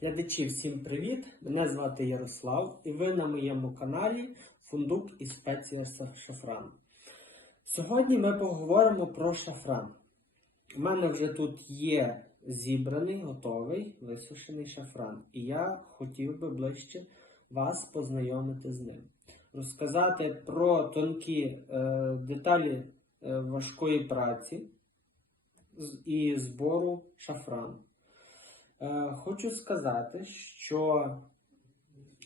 Глядачі, всім привіт! Мене звати Ярослав і ви на моєму каналі Фундук і спеція шафран. Сьогодні ми поговоримо про шафран. У мене вже тут є зібраний, готовий, висушений шафран. І я хотів би ближче вас познайомити з ним. Розказати про тонкі е, деталі е, важкої праці і збору шафрану. Е, Хочу сказати, що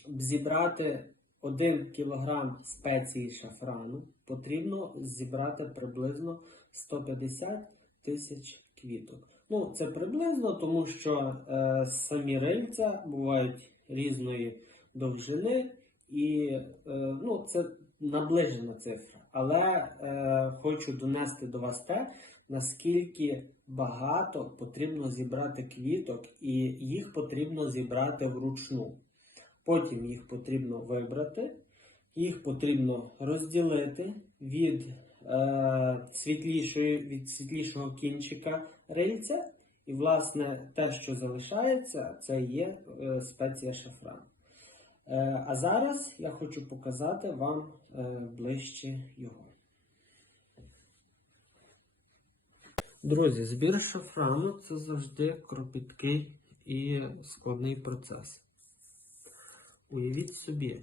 зібрати 1 кг спеції шафрану потрібно зібрати приблизно 150 тисяч квіток. Ну, це приблизно, тому що е, самі рильця бувають різної довжини, і е, ну, це наближена цифра. Але е, хочу донести до вас те, наскільки багато потрібно зібрати квіток, і їх потрібно зібрати вручну. Потім їх потрібно вибрати, їх потрібно розділити від, е, світлішої, від світлішого кінчика рильця. І, власне, те, що залишається, це є е, спеція шафран. Е, а зараз я хочу показати вам е, ближче його. Друзі, збір шафрану це завжди кропіткий і складний процес. Уявіть собі,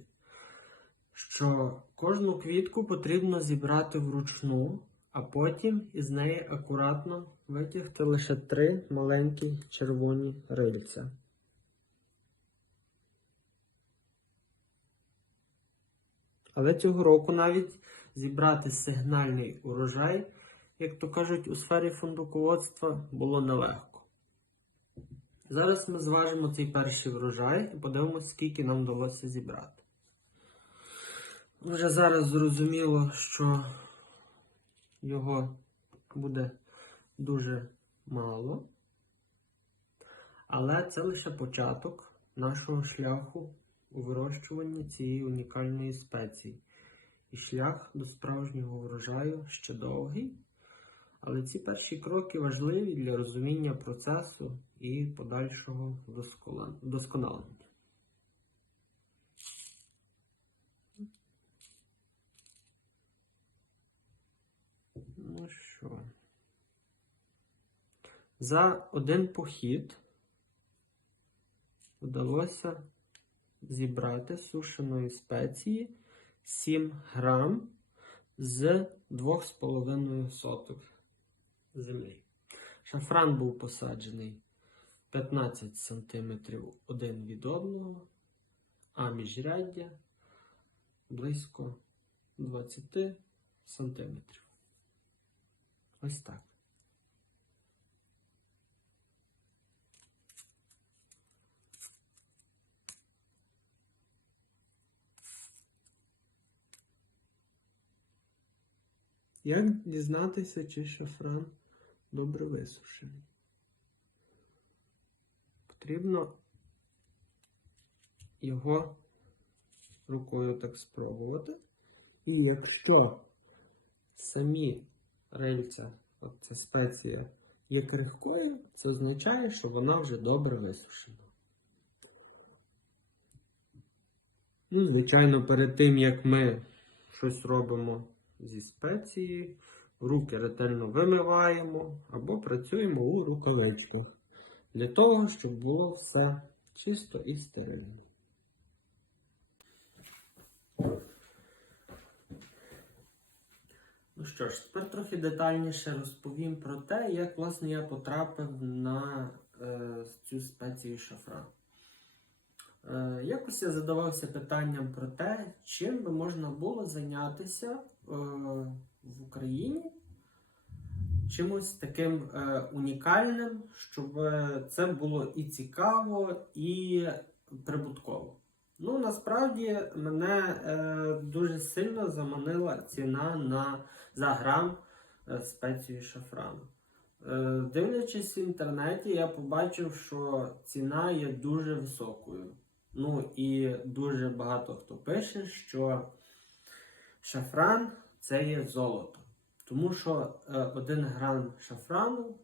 що кожну квітку потрібно зібрати вручну, а потім із неї акуратно витягти лише три маленькі червоні рильця. Але цього року навіть зібрати сигнальний урожай, як то кажуть, у сфері фундуководства було нелегко. Зараз ми зважимо цей перший врожай і подивимося, скільки нам вдалося зібрати. Вже зараз зрозуміло, що його буде дуже мало. Але це лише початок нашого шляху у вирощуванні цієї унікальної спеції. І шлях до справжнього врожаю ще довгий. Але ці перші кроки важливі для розуміння процесу і подальшого вдосконалення. Ну що? За один похід вдалося зібрати сушеної спеції 7 грам з 2,5 соток землі. Шафран був посаджений 15 см один від одного, а міжряддя близько 20 см. Ось так. Як дізнатися, чи шафран добре висушений? Потрібно його рукою так спробувати. І якщо самі рильця, от спеція, є крихкою, це означає, що вона вже добре висушена. Ну, звичайно, перед тим, як ми щось робимо зі спеції, руки ретельно вимиваємо або працюємо у рукавичках для того, щоб було все чисто і стерильно. Ну що ж, тепер трохи детальніше розповім про те, як власне я потрапив на е, цю спецію шафран. Е, якось я задавався питанням про те, чим би можна було зайнятися е, в Україні чимось таким е, унікальним, щоб е, це було і цікаво, і прибутково. Ну, насправді мене е, дуже сильно заманила ціна на, за грам е, спеції шафрану. Е, дивлячись в інтернеті, я побачив, що ціна є дуже високою. Ну і дуже багато хто пише, що шафран це є золото. Тому що е, 1 грам шафрану,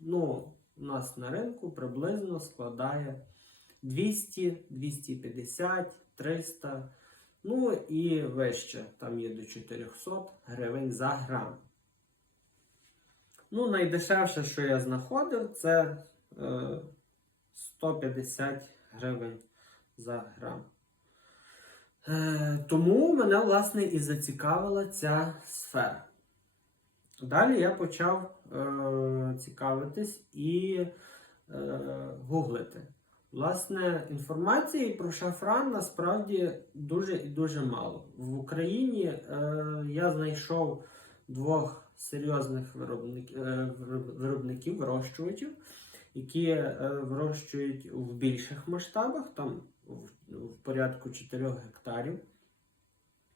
ну, у нас на ринку приблизно складає 200, 250, 300, ну і вище, там є до 400 гривень за грам. Ну, найдешевше, що я знаходив, це е, 150 гривень за грам. Е, тому мене, власне, і зацікавила ця сфера. Далі я почав е, цікавитись і е, гуглити. Власне, інформації про шафран насправді дуже і дуже мало. В Україні е, я знайшов двох серйозних виробників, е, вироб- виробників, вирощувачів, які е, вирощують в більших масштабах, там в, в порядку 4 гектарів.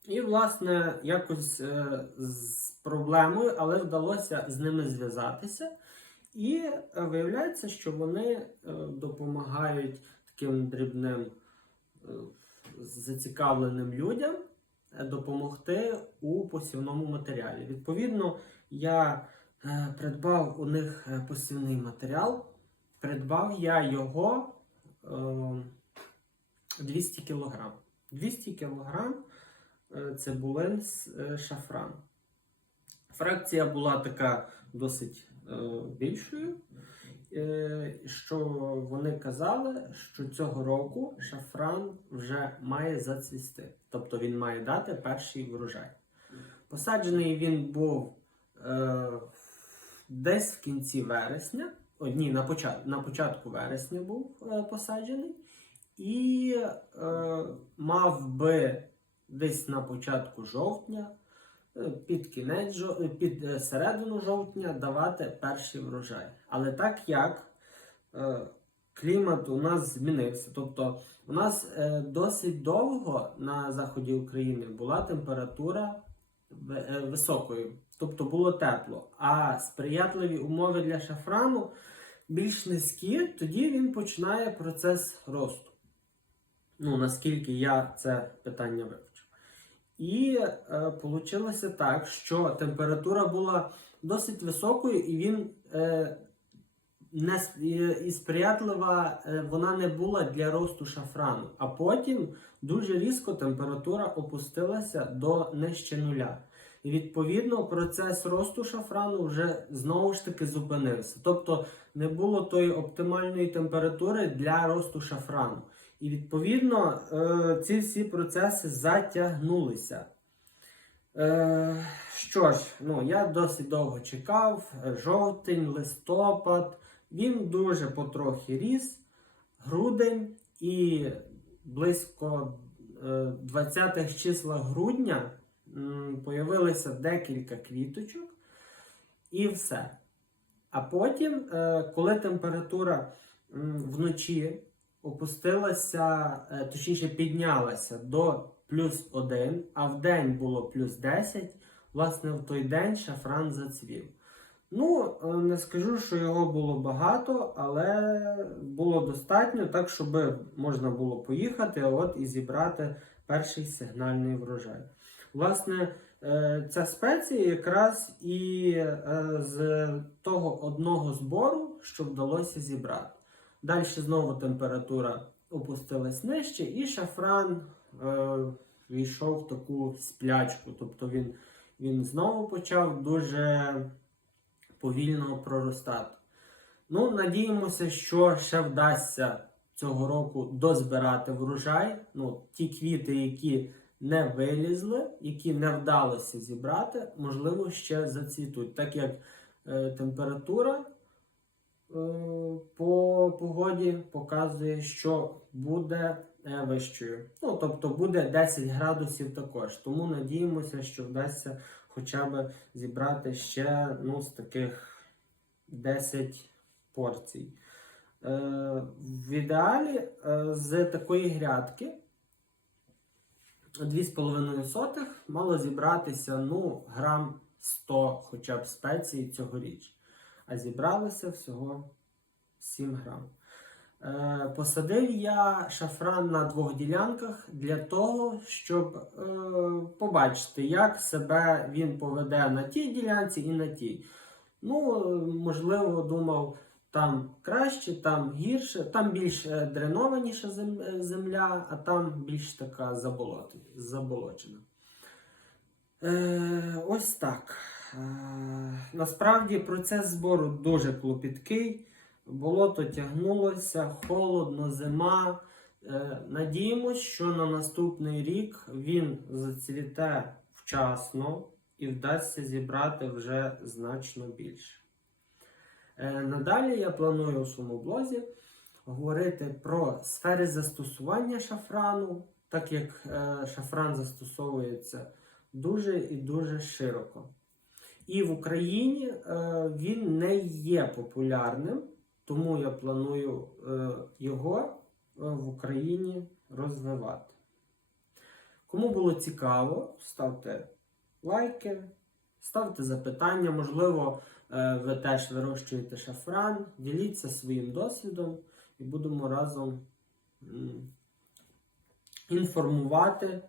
І, власне, якось е, з проблемою, але вдалося з ними зв'язатися. І е, виявляється, що вони е, допомагають таким дрібним зацікавленим людям допомогти у посівному матеріалі. Відповідно, я придбав у них посівний матеріал. Придбав я його е, 200 кг. 200 кг е, цибулин з е, шафран. Фракція була така досить е, більшою, що вони казали, що цього року шафран вже має зацвісти. Тобто він має дати перший врожай. Посаджений він був е, десь в кінці вересня, о, ні, на, початку, на початку вересня був е, посаджений, і е, мав би десь на початку жовтня, е, під кінець е, під е, середину жовтня давати перший врожай. Але так як клімат у нас змінився, тобто у нас досить довго на заході України була температура високою, тобто було тепло, а сприятливі умови для шафрану більш низькі, тоді він починає процес росту. Ну, наскільки я це питання вивчив. І е, вийшло так, що температура була досить високою, і він е, не, і- сприятлива е, вона не була для росту шафрану. А потім дуже різко температура опустилася до нижче нуля. І відповідно процес росту шафрану вже знову ж таки зупинився. Тобто не було тої оптимальної температури для росту шафрану. І відповідно е, ці всі процеси затягнулися. Е, що ж, ну, я досить довго чекав, жовтень, листопад, він дуже потрохи ріс, грудень і близько е, 20-х числах грудня м, появилося декілька квіточок і все. А потім, е, коли температура вночі опустилася, е, точніше піднялася до плюс 1, а в день було плюс 10, власне, в той день шафран зацвів. Ну, е, не скажу, що його було багато, але було достатньо, так, щоб можна було поїхати от, і зібрати перший сигнальний врожай. Власне, е, ця спеція якраз і з того одного збору, що вдалося зібрати. Далі знову температура опустилась нижче, і шафран е, війшов в таку сплячку. Тобто він, він знову почав дуже повільно проростати. Ну, надіємося, що ще вдасться цього року дозбирати врожай. Ну, ті квіти, які не вилізли, які не вдалося зібрати, можливо, ще зацвітуть, так як е, температура по погоді показує, що буде е, вищою. Ну, тобто буде 10 градусів також. Тому надіємося, що вдасться хоча б зібрати ще ну, з таких 10 порцій. Е, в ідеалі е, з такої грядки 2,5 сотих мало зібратися ну, грам 100 хоча б спецій цьогоріч. А зібралося всього 7 грам. Е, посадив я шафран на двох ділянках для того, щоб е, побачити, як себе він поведе на тій ділянці і на тій. Ну, можливо, думав Там краще, там гірше, там більш е, дренованіша земля, а там більш така заболочена. Ось так. Е, насправді процес збору дуже клопіткий. Болото тягнулося, холодно, зима. Е, надіємось, що на наступний рік він зацвіте вчасно і вдасться зібрати вже значно більше. Е, Надалі я планую у своєму блозі говорити про сфери застосування шафрану, так як шафран застосовується дуже і дуже широко. І в Україні е, він не є популярним, тому я планую е, його е, в Україні розвивати. Кому було цікаво, ставте лайки, ставте запитання, можливо, ви теж вирощуєте шафран, діліться своїм досвідом і будемо разом інформувати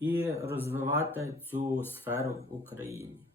і розвивати цю сферу в Україні.